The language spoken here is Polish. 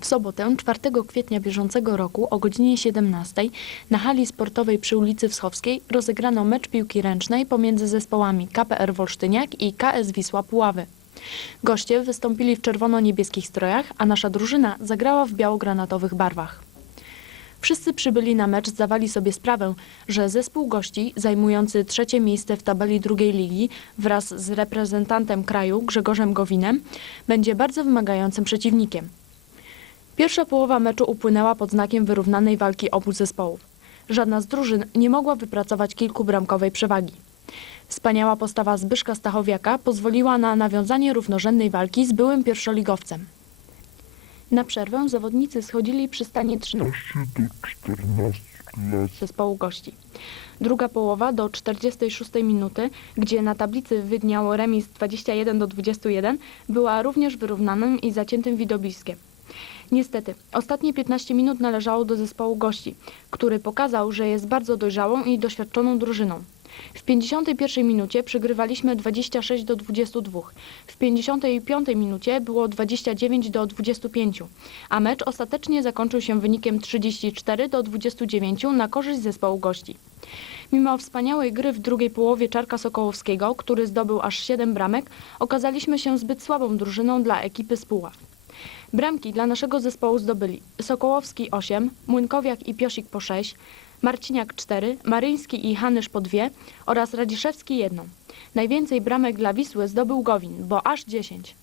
sobotę 4 kwietnia bieżącego roku o godzinie 17 na hali sportowej przy ulicy Wschowskiej rozegrano mecz piłki ręcznej pomiędzy zespołami KPR Wolsztyniak i KS Wisła Puławy. Goście wystąpili w czerwono-niebieskich strojach, a nasza drużyna zagrała w biało-granatowych barwach. Wszyscy przybyli na mecz zdawali sobie sprawę, że zespół gości zajmujący trzecie miejsce w tabeli drugiej ligi wraz z reprezentantem kraju Grzegorzem Gowinem będzie bardzo wymagającym przeciwnikiem. Pierwsza połowa meczu upłynęła pod znakiem wyrównanej walki obu zespołów. Żadna z drużyn nie mogła wypracować kilkubramkowej przewagi. Wspaniała postawa Zbyszka Stachowiaka pozwoliła na nawiązanie równorzędnej walki z byłym pierwszoligowcem. Na przerwę zawodnicy schodzili przy stanie 13 do 14 lat. zespołu gości. Druga połowa do 46 minuty, gdzie na tablicy widniał remis 21 do 21, była również wyrównanym i zaciętym widowiskiem. Niestety, ostatnie 15 minut należało do zespołu gości, który pokazał, że jest bardzo dojrzałą i doświadczoną drużyną. W 51 minucie przegrywaliśmy 26 do 22. W 55 minucie było 29 do 25, a mecz ostatecznie zakończył się wynikiem 34 do 29 na korzyść zespołu gości. Mimo wspaniałej gry w drugiej połowie Czarka Sokołowskiego, który zdobył aż 7 bramek, okazaliśmy się zbyt słabą drużyną dla ekipy z Puław. Bramki dla naszego zespołu zdobyli Sokołowski 8, Młynkowiak i Piosik po 6, Marciniak 4, Maryński i Hanysz po 2 oraz Radziszewski 1. Najwięcej bramek dla Wisły zdobył Gowin, bo aż 10.